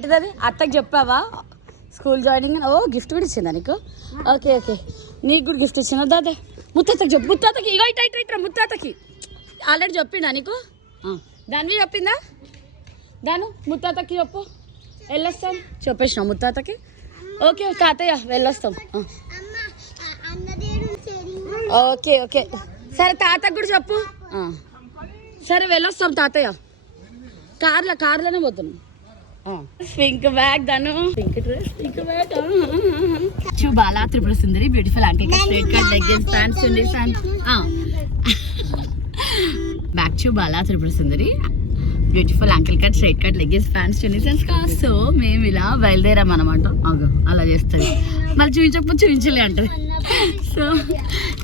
ఏంటిది అత్తకి చెప్పావా స్కూల్ జాయినింగ్? ఓ గిఫ్ట్ కూడా ఇచ్చిందా నీకు? ఓకే ఓకే, నీకు కూడా గిఫ్ట్ ఇచ్చిందా? దాదా ముత్తాతకి చెప్పు, ముత్తాతకి ఇగో ఇట్రా ముత్తాతకి ఆల్రెడీ చెప్పిందా నీకు? దానివి చెప్పిందా? దాను ముత్తాతకి చెప్పు, వెళ్ళొస్తాం చెప్పేసిన ముత్తాతకి. ఓకే తాతయ్య వెళ్ళొస్తాం. ఓకే ఓకే సరే తాతకి కూడా చెప్పు. సరే వెళ్ళొస్తాం తాతయ్య, కార్లోనే పోతున్నాం. పింక్ బ్యాగ్ దాను, pink dress, pink bag. Bala Tripura Sundari beautiful uncle straight cut leggings pants chunnis and back to Bala Tripura Sundari beautiful uncle cut straight cut leggings pants chunnis and scarf. So మేము ఇలా బయలుదేరాం అనమాట. అలా చేస్తుంది, మళ్ళీ చూపించలే అంటది. So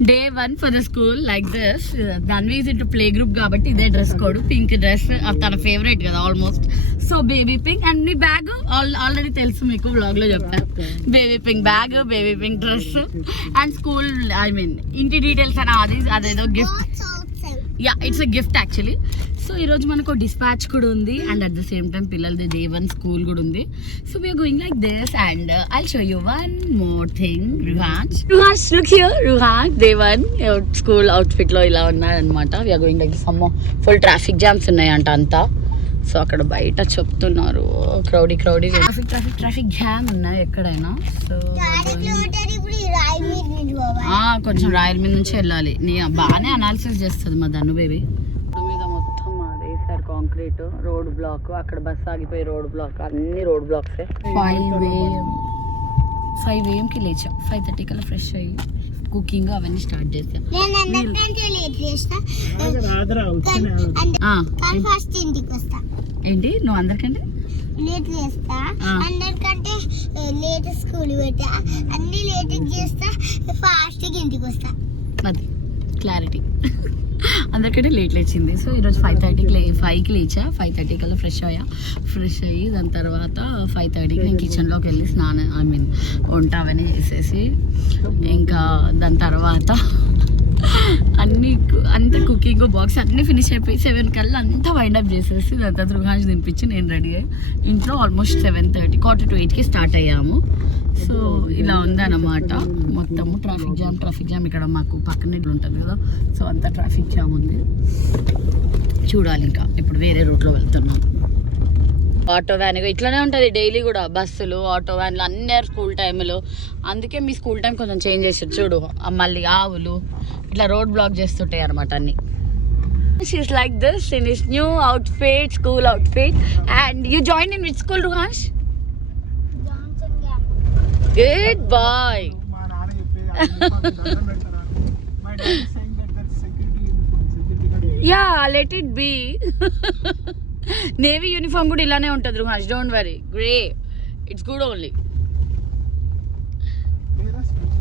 day 1 for the school like this. Dhanvi is into play group కాబట్టి ఇదే డ్రెస్ కోడ్, పింక్ డ్రెస్ తన ఫేవరెట్ కదా almost. So baby pink and మీ బ్యాగ్ ఆల్రెడీ తెలుసు మీకు, వ్లాగ్ లో చెప్తాను. Baby pink bag, baby pink dress and school ఇంటి డీటెయిల్స్ అని అదేదో gift. Yeah it's a gift actually. So ఈరోజు మనకు డిస్పాచ్ కూడా ఉంది and at the same time పిల్లలది డే 1 స్కూల్ కూడా ఉంది. So we're going like this and I'll show you one more thing. Ruhan's look here. Ruhan's day 1 school outfit లో ఇలా ఉన్నారనమాట. We are going like this. అమ్మో ఫుల్ ట్రాఫిక్ జామ్స్ ఉన్నాయంట అంతా. So అక్కడ బయట చెప్తున్నారు క్రౌడీ ట్రాఫిక్ జామ్ ఉన్నాయి ఎక్కడైనా. సో కొంచెం రాయల్ మీద నుంచి వెళ్ళాలి. బాగానే అనాలిసిస్ చేస్తుంది మా దన్ను బేబీ. మీద మొత్తం అదే సార్ కాంక్రీట్ రోడ్ బ్లాక్, అక్కడ బస్ ఆగిపోయి రోడ్ బ్లాక్, అన్ని రోడ్ బ్లాక్స్. 5 AM లేచా, 5:30 కల్లా ఫ్రెష్ అయ్యి కుకింగ్ అవన్నీ స్టార్ట్ చేసాం. ఏంటి నువ్వు అందరికంటే లేట్ చేస్తా, అందరికంటే లేట్ స్కూల్ పెట్టా, అన్ని లేట్ చేస్తా, ఫాస్ట్ ఇంటికి వస్తా. అది క్లారిటీ. అందరికంటే లేట్ లేచింది. సో ఈరోజు 5:30కి లేచా. 5:30 కల్లా ఫ్రెష్ అయ్యి దాని తర్వాత 5:30కి నేను కిచెన్లోకి వెళ్ళి వంట అవన్నీ చేసేసి ఇంకా దాని తర్వాత అంత కుకింగ్ బాక్స్ అన్నీ ఫినిష్ అయిపోయి 7 కల్లా అంతా వైండప్ చేసేసి దాని తర్వాత రుహాన్స్ తినిపించి నేను రెడీ అయ్యి ఇంట్లో ఆల్మోస్ట్ 7:30 7:45కి స్టార్ట్ అయ్యాము. సో ఇలా ఉందన్నమాట మొత్తము. ట్రాఫిక్ జామ్ ఇక్కడ మాకు పక్కన ఇట్లా ఉంటుంది కదా, సో అంతా ట్రాఫిక్ జామ్ ఉంది. చూడాలి ఇంకా ఇప్పుడు వేరే రూట్లో వెళ్తున్నాం. ఆటో వ్యాన్ ఇట్లానే ఉంటుంది డైలీ కూడా, బస్సులు ఆటో వ్యాన్లు అన్నీ స్కూల్ టైంలో. అందుకే మీ స్కూల్ టైం కొంచెం చేంజ్ చేసారు చూడు. మళ్ళీ ఆవులు ఇట్లా రోడ్ బ్లాక్ చేస్తుంటాయి అనమాట అన్ని. She's like this in his new outfit, school outfit. And you join in which school Ruhan's? Good boy. Yeah let it be. Navy uniform కూడా ఇలానే ఉంటుంది Ruhan's, don't worry. Grey it's good only.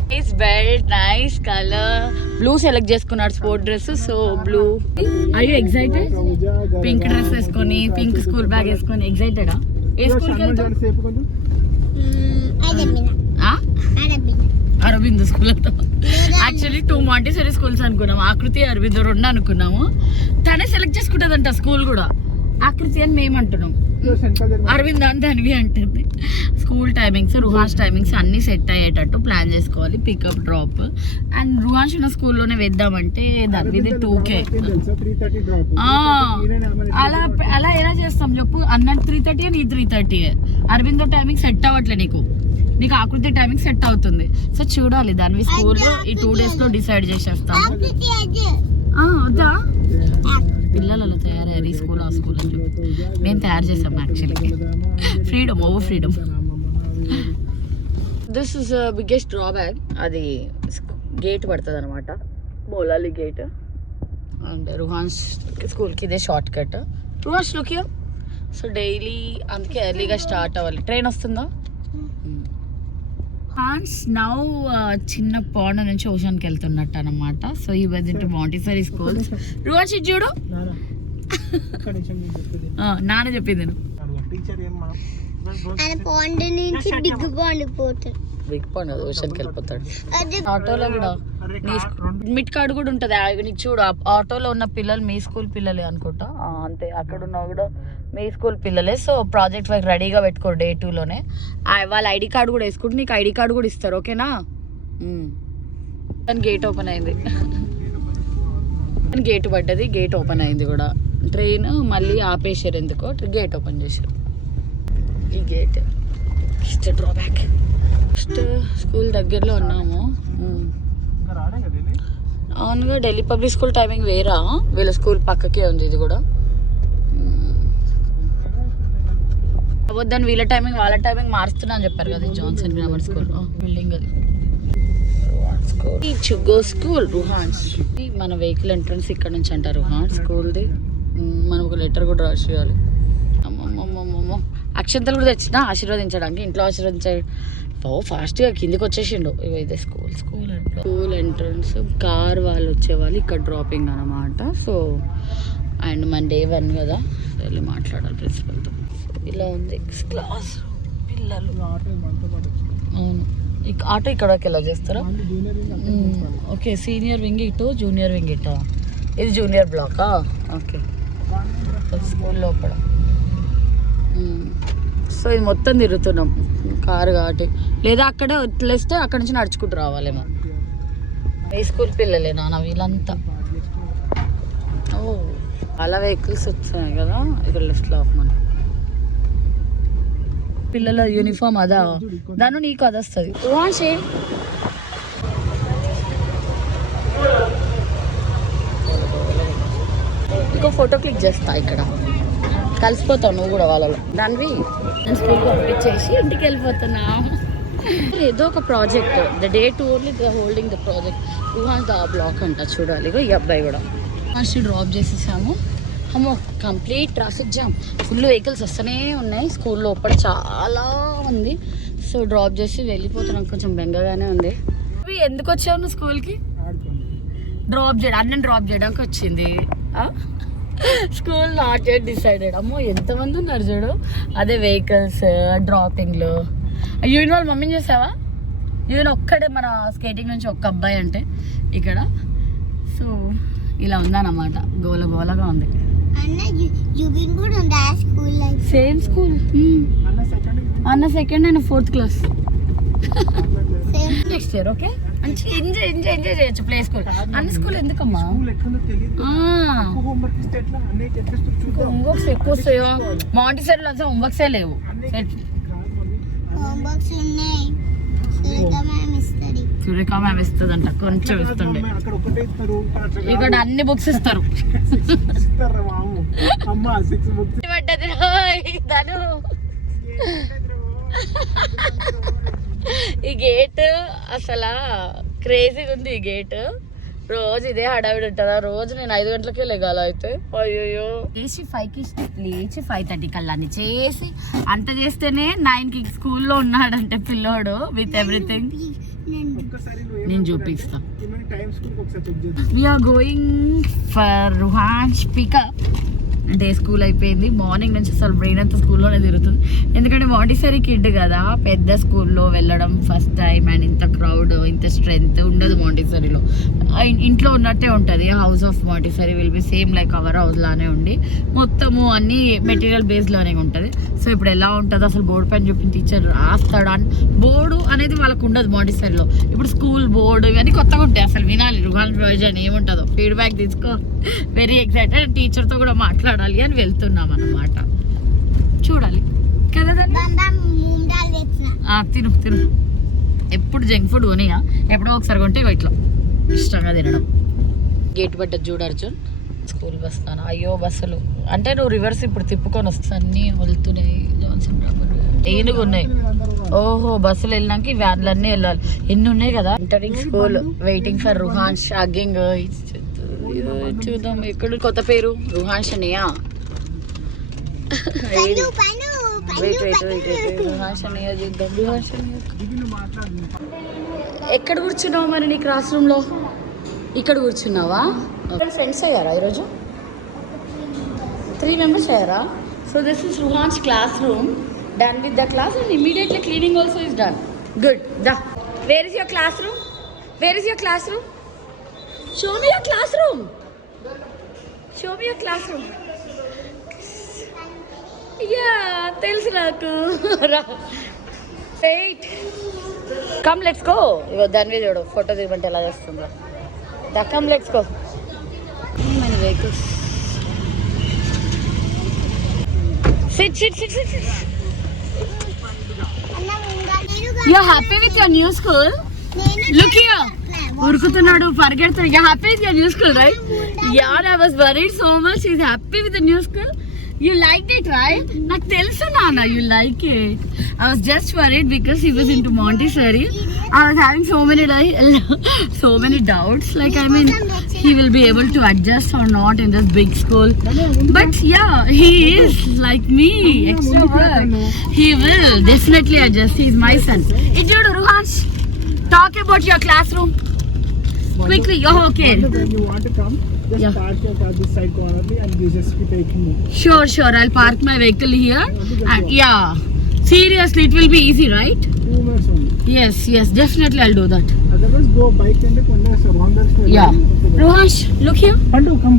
Nice belt, nice colour. Blue select చేసుకున్నాడు sport dress. So blue. Are you excited? Pink dress వేసుకొని pink school bag వేసుకొని ఎక్సైటెడా? ఏ స్కూల్కి వెళ్తావు? అరవింద్ స్కూల్ అంటాం. యాక్చువల్లీ 2 మాంటిసరీ స్కూల్స్ అనుకున్నాము, ఆకృతి అరవింద్ 2 అనుకున్నాము. తనే సెలెక్ట్ చేసుకుంటుందంట స్కూల్ కూడా. ఆకృతి అని మేము అంటున్నాం, అరవింద్ అని ధన్వి అంటుంది. స్కూల్ టైమింగ్స్ రుహాన్స్ టైమింగ్స్ అన్నీ సెట్ అయ్యేటట్టు ప్లాన్ చేసుకోవాలి. పికప్ డ్రాప్ అండ్ రుహాన్స్ ఉన్న స్కూల్లోనే వేద్దామంటే ధన్విది 2K. అలా ఎలా చేస్తాం చెప్పు? అన్న 3:30 నీ 3:30. అరవింద్ టైమింగ్ సెట్ అవ్వట్లే నీకు ఆకృతి టైమింగ్ సెట్ అవుతుంది. సో చూడాలి ధన్వి స్కూల్ ఈ 2 డేస్లో డిసైడ్ చేసేస్తాము. వద్దా? పిల్లలు అలా తయారయ్యారు ఈ స్కూల్ ఆ స్కూల్ అని చెప్పి. మేము తయారు చేసాం actually. Freedom over freedom. This is biggest drawback. అది గేట్ పడుతుంది అనమాట, బోలాలి గేట్. అండ్ రుహాన్స్ స్కూల్కి ఇదే short cut. Ruhan's look here. So daily అందుకే ఎర్లీగా స్టార్ట్ అవ్వాలి. ట్రైన్ వస్తుందా? హాన్స్ నౌ చిన్న పాండ్ నుంచి ఓషన్కి వెళ్తున్నట్టు అనమాట. సో ఈ వాజ్ ఇంటూ మాంటిసరీ స్కూల్స్. రుహాన్స్ చూడు, నాన్న చెప్పింది ఆయన పాండ్ నుంచి బిగ్ పాండ్ పోతాడు. బిగ్ పాండ్ కదా, ఓషన్కి వెళ్ళిపోతాడు. అదే ఆటోలో కూడా మీ మిడ్ కార్డ్ కూడా ఉంటుంది. నీకు చూడు, ఆటోలో ఉన్న పిల్లలు మీ స్కూల్ పిల్లలే అనుకుంటా. అంతే, అక్కడ ఉన్న కూడా మీ స్కూల్ పిల్లలే. సో ప్రాజెక్ట్ వర్క్ రెడీగా పెట్టుకో డే 2లోనే. వాళ్ళ ఐడి కార్డు కూడా వేసుకుంటే నీకు ఐడి కార్డు కూడా ఇస్తారు, ఓకేనా? గేట్ ఓపెన్ అయింది, గేట్ పడ్డది, గేట్ ఓపెన్ అయింది కూడా. ట్రైన్ మళ్ళీ ఆపేసారు ఎందుకో, గేట్ ఓపెన్ చేశారు. ఈ gate first drawback. First school దగ్గరలో ఉన్నాము. అవునుగా, ఢిల్లీ పబ్లిక్ స్కూల్ టైమింగ్ వేరా, వీళ్ళ స్కూల్ పక్కకే ఉంది ఇది కూడా. దాన్ని వీళ్ళ టైమింగ్ వాళ్ళ టైమింగ్ మారుస్తున్నా అని చెప్పారు కదా. జాన్సన్ గ్రామర్ స్కూల్ బిల్డింగ్ అది. చుగో స్కూల్ రుహాన్స్. మన వెహికల్ ఎంట్రన్స్ ఇక్కడ నుంచి అంట రుహాన్ స్కూల్ది. మనం ఒక లెటర్ కూడా రాసేయాలి. అమ్మమ్మమ్మమ్మో, అక్షంతలు కూడా తెచ్చిన ఆశీర్వదించడానికి. ఇంట్లో ఆశీర్వదించాడు. ఫాస్ట్గా కిందికి వచ్చేసిండు. ఇవైతే స్కూల్ ఎంట్రన్స్. కార్ వాళ్ళు వచ్చేవాళ్ళు, ఇక్కడ డ్రాపింగ్ అనమాట. సో అండ్ మన Day 1 కదా, వెళ్ళి మాట్లాడాలి ప్రిన్సిపల్తో. ఇలా ఉంది క్లాస్. పిల్లలు అవును, ఆటో ఇక్కడ ఎలా చేస్తారా? ఓకే, సీనియర్ వింగ్ ఇటు, జూనియర్ వింగ్ ఇటా. ఇది జూనియర్ బ్లాకా? ఓకే, స్కూల్ లోపల. సో ఇది మొత్తం తిరుగుతున్నాం కారు కాబట్టి, లేదా అక్కడ వదిలేస్తే అక్కడ నుంచి నడుచుకుంటూ రావాలేమో. ఈ స్కూల్ పిల్లలే నాన్న వీళ్ళంతా. ఓ, చాలా వెహికల్స్ వచ్చాయి కదా ఇక్కడ లెఫ్ట్లో. మన పిల్లల యూనిఫామ్ అదా, దాన్ని నీకు అది వస్తుంది. ఇంకో ఫోటో క్లిక్ చేస్తా, ఇక్కడ కలిసిపోతావు నువ్వు కూడా వాళ్ళలో. దానివి నేను స్కూల్కి పంపించేసి ఇంటికి వెళ్ళిపోతున్నా. ఏదో ఒక project, the Day 2 only the holding the project. Ruhan's the block అంట, చూడాలి. ఈ అబ్బాయి కూడా ఫస్ట్ డ్రాప్ చేసేసాము. అమ్మో, complete traffic jam, full vehicles వస్తూనే ఉన్నాయి. స్కూల్ లోపల చాలా ఉంది. సో డ్రాప్ చేసి వెళ్ళిపోతున్నాం. కొంచెం బెంగగానే ఉంది. ఎందుకు వచ్చావు నువ్వు స్కూల్కి? డ్రాప్ చేయడం, అన్నని డ్రాప్ చేయడానికి వచ్చింది. School not yet decided. అమ్మో, ఎంతమంది ఉన్నారు చూడు. అదే వెహికల్స్, డ్రాపింగ్లు. యూన్ వాళ్ళ మమ్మీని చూసావా? యూన్ ఒక్కడే మన స్కేటింగ్ నుంచి ఒక్క అబ్బాయి అంటే ఇక్కడ. సో ఇలా ఉందన్నమాట, గోల గోలగా ఉంది. Same school. అన్న సెకండ్, నేను 4th class. Next year okay, మంచి ఎంజాయ్ చేయొచ్చు ప్లే స్కూల్. అన్ని స్కూల్ ఎందుకమ్మా? హోంవర్క్స్ ఎక్కువ వస్తాయో. మాంటిసరీలో అంతా హోంవర్క్సే లేవు. సూర్యకా మ్యామ్ ఇస్తుందంట, కొంచెం ఇస్తుండే. ఇక్కడ అన్ని బుక్స్ ఇస్తారు. పడ్డది దాను. ఈ గేట్ అసలు క్రేజీగా ఉంది. ఈ గేట్ రోజు ఇదే హడావిడి ఉంటుందా? రోజు నేను 5 గంటలకే లెగాల అయితే. అయ్యో, లేచి 5కి లేచి 5:30 కల్లాని చేసి అంత చేస్తేనే 9కి స్కూల్లో ఉన్నాడంటే పిల్లోడు విత్ ఎవ్రీథింగ్. నేను చూపిస్తా. We're going for Ruhan's pickup. Day school అయిపోయింది. మార్నింగ్ నుంచి అసలు బ్రెయిన్ అంతా స్కూల్లోనే తిరుగుతుంది. ఎందుకంటే మాంటిసరీ కిడ్ కదా, పెద్ద స్కూల్లో వెళ్ళడం ఫస్ట్ టైం. అండ్ ఇంత క్రౌడ్, ఇంత స్ట్రెంత్ ఉండదు మాంటిసరీలో. ఇంట్లో ఉన్నట్టే ఉంటుంది. House of Montessori will be same like our house లానే ఉండి మొత్తము అన్ని మెటీరియల్ బేస్లోనే ఉంటుంది. సో ఇప్పుడు ఎలా ఉంటుందో అసలు బోర్డు పైన చెప్పిన టీచర్ రాస్తాడు. బోర్డు అనేది వాళ్ళకు ఉండదు మాంటిసరీలో. ఇప్పుడు స్కూల్ బోర్డు ఇవన్నీ కొత్తగా ఉంటాయి. అసలు వినాలి రుహాన్ ప్రొవిజన్ ఏముంటుందో, ఫీడ్బ్యాక్ తీసుకో. Very excited. టీచర్తో కూడా మాట్లాడాలి అని వెళ్తున్నాం అన్నమాట. చూడాలి కదా. తిను తిను. ఎప్పుడు జంక్ ఫుడ్ కొనియా, ఎప్పుడో ఒకసారి కొంటే ఇట్లా ఇష్టంగా తినడం. గేట్ పడ్డది చూడు అర్జున్. స్కూల్ వస్తాను. అయ్యో బస్సులు అంటే నువ్వు రివర్స్ ఇప్పుడు తిప్పుకొని వస్తా. అన్నీ వెళ్తున్నాయి. జాన్సన్ ఏనుగు ఉన్నాయి. ఓహో, బస్సులు వెళ్ళినాక ఈ వ్యాన్లన్నీ వెళ్ళాలి. ఎన్ని ఉన్నాయి కదా. Entering school, waiting for Ruhan's, hugging. చూద్దాం ఎక్కడ కొత్త పేరు. రుహాన్స్ అనియా? ఎక్కడ కూర్చున్నావు మరి నీ క్లాస్ రూమ్లో? ఇక్కడ కూర్చున్నావా? ఫ్రెండ్స్ అయ్యారా ఈరోజు? 3 members అయ్యారా? So this is Ruhan's classroom. Done with the class and immediately cleaning also is done. Good. Where is your classroom? Where is your classroom? Show me your classroom. Show me your classroom. Yeah, తెలుసు నాకు. Wait. Come, let's go. ఇగో దాని చూడు photo దిగమంటే ఎలా చేస్తుందో. Come, let's go. Many vehicles. Sit. You're happy with your new school? Look here. ఉరుకుతున్నాడు పరిగెడుతున్నాడు. You're happy with your new school, right? Yeah, I was worried so much. He's happy with the new school. You liked it, right? నాకు తెలుసు నాన్న, you like it. I was just worried because he was into Montessori. I was having so many doubts. Like, I mean, he will be able to adjust or not in this big school. But yeah, he is like me, extrovert. He will definitely adjust. He's my son. Ijudu, Ruhansh, talk about your classroom. Quickly, you're okay. When you want to come, just park your car this side cornerly and you just keep taking me. Sure. I'll park my vehicle here. And yeah, seriously, it will be easy, right? 2 minutes only. Yes, definitely I'll do that. Otherwise, go bike and wrong direction. Yeah. Ruhansh, look here. Pandu, come.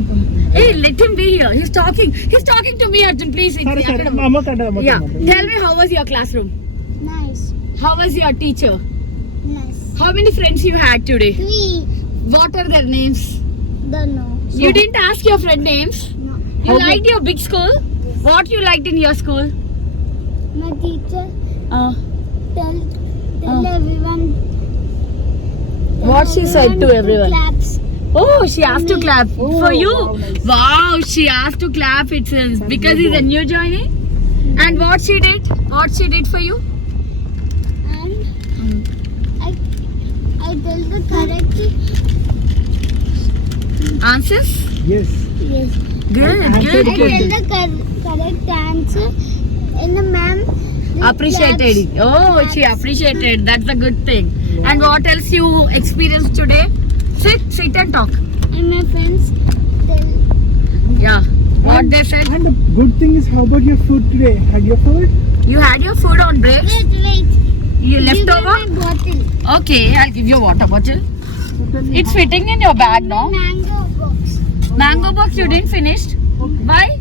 Hey, let him be here. He's talking to me, Arjun, please. Sorry. Yeah. Tell me, how was your classroom? Nice. How was your teacher? Nice. How many friends you had today? 3. What are their names? Don't know. You didn't ask your friend names? No. You liked your big school? What you liked in your school? My teacher tell everyone. What she said to everyone? Claps. Oh, she asked to clap for you. Wow, nice. Wow, she asked to clap itself because he's a new joining. And what she did? What she did for you? And I tell the correct. Answers? Yes. Yes. Good. I tell the correct answer. And the ma'am Appreciated it. Oh, she appreciated. That's a good thing. And what else you experienced today? Sit and talk. And my friends tell. Yeah. What they said? And the good thing is, how about your food today? Had your food? You had your food on breaks? Wait. You left Give me over? my bottle. Okay, I'll give you a water bottle. It's fitting in your bag, no? Mango box. Mango box you didn't finish? Why?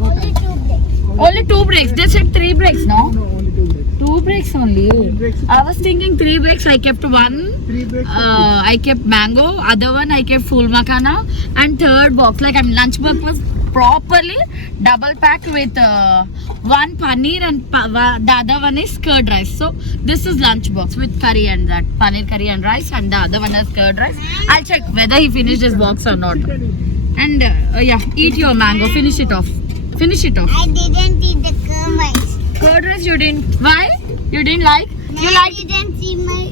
Only 2 breaks. Only 2 breaks. They said 3 breaks, no? No, only 2 breaks. 2 breaks only. 3 breaks. I was thinking 3 breaks. I kept 1. 3 breaks. I kept mango. Other one I kept full makana. And third box, like lunch box was properly double packed with 1 paneer and the other one is curd rice. So this is lunch box with curry and that paneer curry and rice, and the other one is curd rice. I'll check whether he finished his box or not. And yeah, eat your mango. Finish it off. I didn't eat the curd rice. Curd rice you didn't. Why? You didn't like? You I like? didn't see my.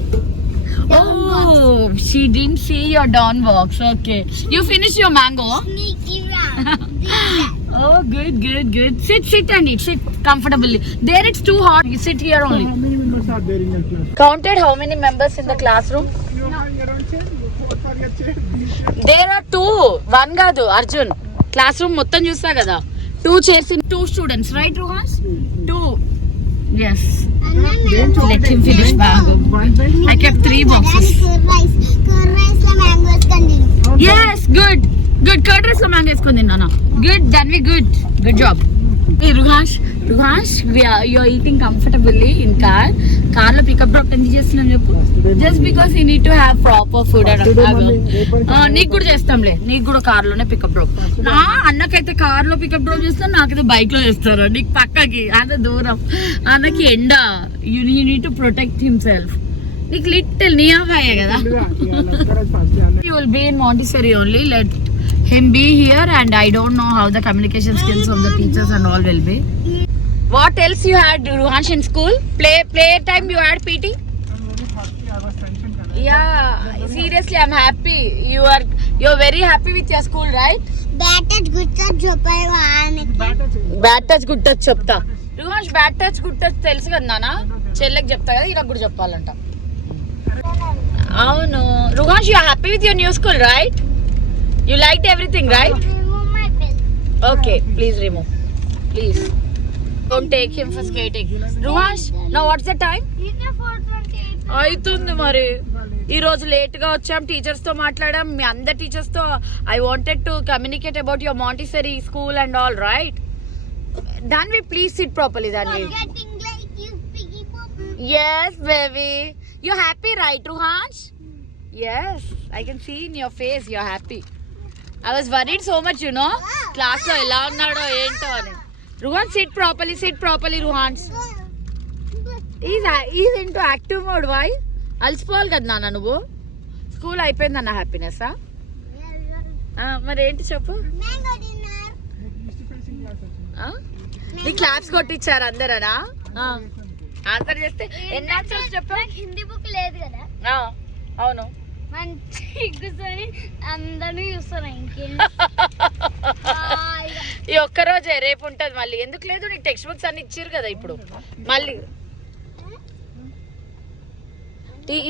Oh, she didn't see your dawn box. Okay. You finished your mango. Sneaky round. Did that. Oh, good. Sit and eat. Sit comfortably. There it's too hot. You sit here So only. how many members are there in your class? Counted how many members in the classroom? You have your own chair? You vote for your chair? These chairs? There are 2. 1 కాదు Arjun. Class room మొత్తం చూస్తా కదా. 2 chairs in 2 students, right, Ruhansh? 2. Yes. And then mango. Let him finish mango. One bite? I kept 3 boxes. Curd rice. Curd rice la mango is continue. Yes, good. Curd rice లో mango వేసుకొని తిన్నానా. Good, done we good. Good job. Hey, Ruhansh, you're eating comfortably in car. Car లో pickup drop ఎందుకు చేస్తున్నాం చెప్పు? Just because you need to have proper food and నీకు కూడా చేస్తాంలే. నీకు కూడా కార్ లోనే పికప్ డ్రాప్. అన్నకైతే కార్ లో పికప్ డ్రాప్ చేస్తాను, నాకైతే బైక్ లో చేస్తారు. నీకు పక్కకి అంత దూరం, అన్నకి ఎండ. You need to protect himself. నీకు లిటిల్ నియర్ కదా. You will be in Montessori only. Let him be here, and I don't know how the communication skills of the teachers and all will be. What else you had, Ruhansh, in school? Play time you had PT? I'm very happy. I was tension. Yeah, seriously, I'm happy. You're very happy with your school, right? Battered good chopaiva and bat touch good touch చెప్తా. రుహాన్స్ bat touch good touch తెలుసు కదా నాన్న, చెల్లెకి చెప్తా కదా, ఇలా కూడా చెప్పాలంట. అవును Ruhan's, you happy with your new school, right? You like everything, right? remove my belt. Okay, please remove, please. Don't take him for skating. Ruhash, now what's the time? అవుతుంది మరి ఈ రోజు లేట్ గా వచ్చాం, టీచర్స్ తో మాట్లాడాం, మీ అందరి టీచర్స్ తో. I wanted to communicate about your Montessori school and all right. Danvi please SIT properly. Danvi yes baby, you happy right Ruhash? Yes, I can see in your face you're happy. I was worried so much, you know, class lo ela unnado ento ani. Ruhash, sit properly Ruhash. He's into active mode. Why? అలసిపోవాలి కదా నాన్న నువ్వు. School అయిపోయిందన్న happiness. మరి ఏంటి చెప్పు. నీ claps కొట్టించారు అందరనా? Answer చేస్తే ఎన్ని ఆన్సర్స్ చెప్పు. హిందీ బుక్ లేదు కదా. అవును, మంచి కూర్చొని అందరినీ చూస్తాను. ఇంకేం ఈ ఒక్కరోజే, రేపు ఉంటది మళ్ళీ. ఎందుకు లేదు? నీకు టెక్స్ట్ బుక్స్ అన్ని ఇచ్చారు కదా ఇప్పుడు మళ్ళీ.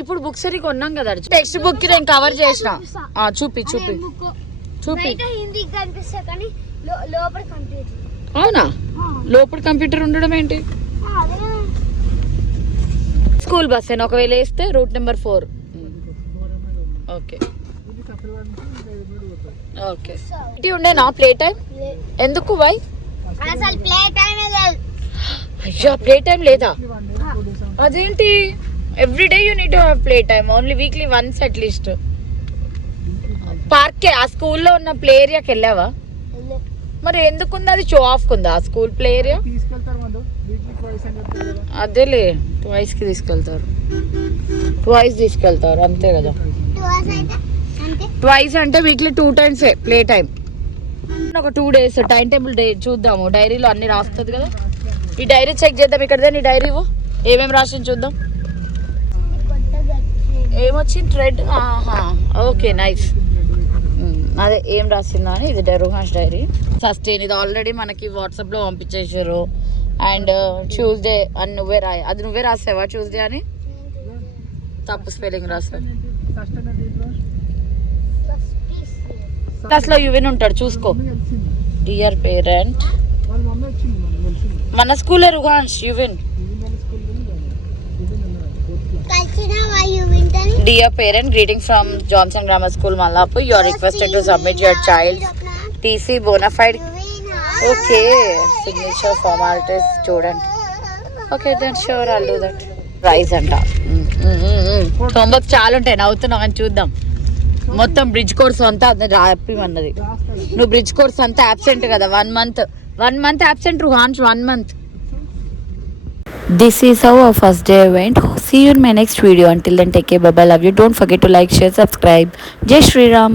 ఇప్పుడు బుక్స్ సరి కొన్నాం కదా, టెక్స్ట్ బుక్ నేను కవర్ చేసిన. చూపి హిందీ కనిపిస్తా కానీ లోపల కంప్యూటర్. అవునా? లోపల కంప్యూటర్ ఉండడం ఏంటి? స్కూల్ బస్ అయినా ఒకవేళ వేస్తే రూట్ నెంబర్ 4. Okay okay. ఉండేనా ప్లే టైం? ఎందుకు? వై? అసలు ప్లే టైం లేదు. అయ్యా, ప్లే టైం లేదా? అదేంటి? Every day you need to have play time, only weekly once at least. పార్కే ఆ స్కూల్లో ఉన్న ప్లే ఏరియాకి వెళ్ళావా? మరి ఎందుకుంది అది? షో ఆఫ్ కుందా ఆ స్కూల్ ప్లే ఏరియా? అదేలే, ట్వైస్ తీసుకెళ్తారు అంతే కదా. ట్వైస్ అంటే వీక్లీ 2 times ప్లే టైం. ఒక 2 days టైం టేబుల్ చూద్దాము. డైరీలో అన్ని రాస్తుంది కదా. ఈ డైరీ చెక్ చేద్దాం. ఇక్కడదే నీ డైరీ ఏమేమి రాసింది చూద్దాం. ఏమొచ్చింది? థ్రెడ్. Okay, nice. అదే ఏం రాసిందా అని. ఇది రుహాష్ డైరీ. సస్టైన్ ఇది ఆల్రెడీ మనకి వాట్సాప్లో పంపించేసారు. అండ్ ట్యూస్డే అని నువ్వే రాయి. అది నువ్వే రాసావా ట్యూస్డే అని? తప్పు స్పెల్లింగ్ రాసావు. క్లాస్లో యువిన్ ఉంటాడు, చూసుకో. డియర్ పేరెంట్, మన స్కూలే రుహాష్. యువిన్. Dear parent, greeting from Johnson Grammar School, Mallapur. You are requested to submit your child's TC bona fide. Okay, signature formalities, student. Okay, then sure, I'll do that. Rise and up. Homework చాలా ఉంటాయి. నవ్వుతున్నావు అని చూద్దాం. మొత్తం bridge course అంతా రాపిమన్నది. నువ్వు bridge course అంతా absent కదా. 1 month absent Ruhansh, 1 month. This is how our first day went. See you in my next video. Until then, take care. Bye bye. Love you. Don't forget to like, share, subscribe. Jai Shri Ram.